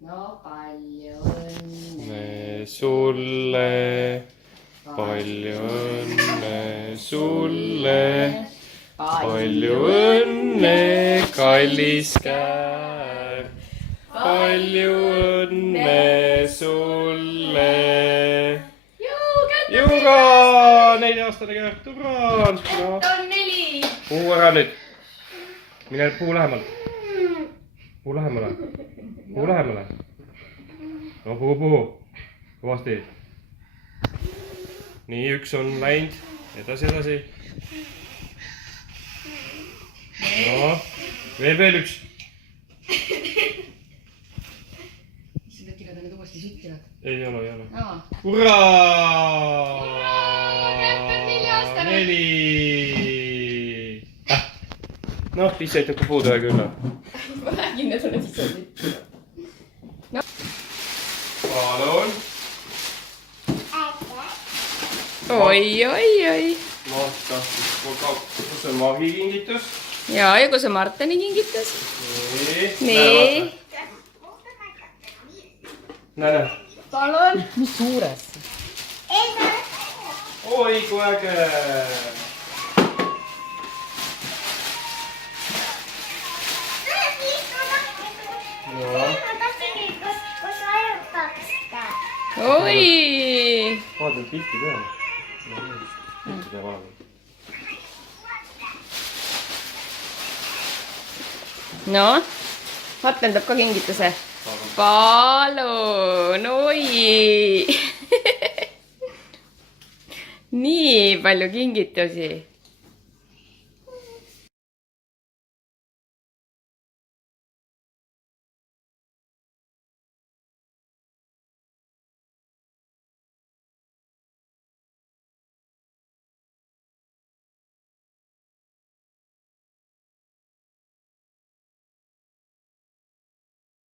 no palju õnne sulle, palju õnne sulle, palju õnne, kallis Käär, palju õnne sulle. Jura, 4-aastane Käär, turaan. Kärt on 4. Puu ära nüüd. Mine puu lähemale. Puu lähemale. Puu lähemale. No puu. Kõvasti. Nii, üks on läinud. Edasi. No, veel üks. Issand, äkki nad nüüd uuesti süttivad? Ei ole. Aa. Hurraa! Kärt on 4-aastane. 4. Noh, ise aitab ka puud ühe külla. Ma räägin, et oled ise süttinud. Palun. Oi. Kus on Magi kingitus? Ja kus on Marteni kingitus? Nii. Näe. Palun. Mis suures? Oi, kui äge. Oi. Vaata pilti peale. Pilti peab olema. No, Marten teeb ka kingituse. Palun, oi. Nii palju kingitusi.